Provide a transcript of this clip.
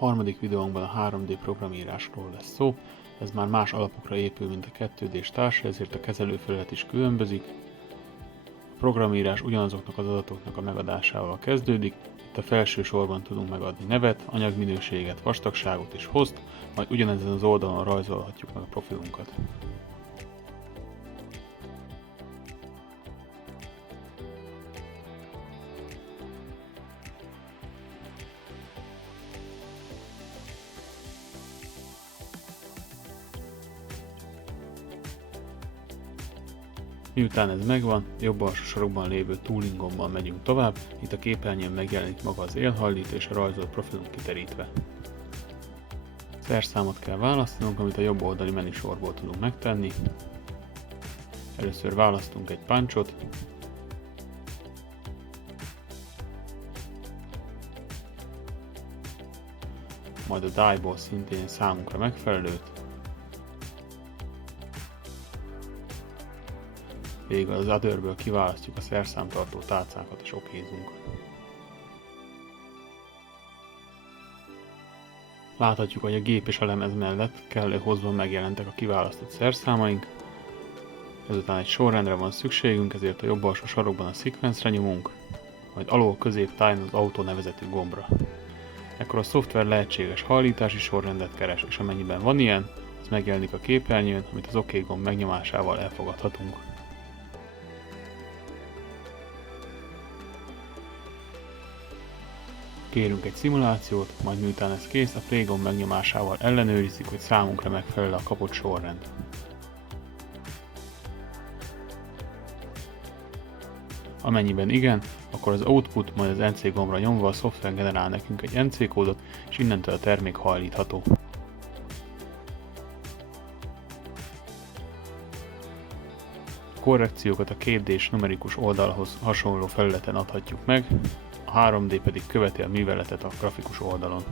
Harmadik videónkban a 3D programírásról lesz szó. Ez már más alapokra épül, mint a 2D-s társ, ezért a kezelőfelület is különbözik. A programírás ugyanazoknak az adatoknak a megadásával kezdődik. Itt a felső sorban tudunk megadni nevet, anyagminőséget, vastagságot és host, majd ugyanezen az oldalon rajzolhatjuk meg a profilunkat. Miután ez megvan, jobb alsó sarokban lévő tooling gombbal megyünk tovább, itt a képernyőn megjelenik maga az élhajlító és a rajzolt profilunk kiterítve. Szerszámot kell választanunk, amit a jobb oldali menüsorból tudunk megtenni. Először választunk egy punchot, majd a die-ból szintén számunkra megfelelőt, végül az Otherből kiválasztjuk a szerszámtartó tálcákat és okézunk. Láthatjuk, hogy a gép és a lemez mellett kellő hozban megjelentek a kiválasztott szerszámaink. Ezután egy sorrendre van szükségünk, ezért a jobb alsó sarokban a Sequence-re nyomunk, majd alul középtáján az Auto nevezetű gombra. Ekkor a szoftver lehetséges hajlítási sorrendet keres, és amennyiben van ilyen, az megjelenik a képernyőn, amit az OK gomb megnyomásával elfogadhatunk. Kérünk egy szimulációt, majd miután ez kész, a play gomb megnyomásával ellenőrizzük, hogy számunkra megfelel a kapott sorrend. Amennyiben igen, akkor az output, majd az NC gombra nyomva a szoftver generál nekünk egy NC kódot, és innentől a termék hajlítható. A korrekciókat a 2D-s numerikus oldalhoz hasonló felületen adhatjuk meg, a 3D pedig követi a műveletet a grafikus oldalon.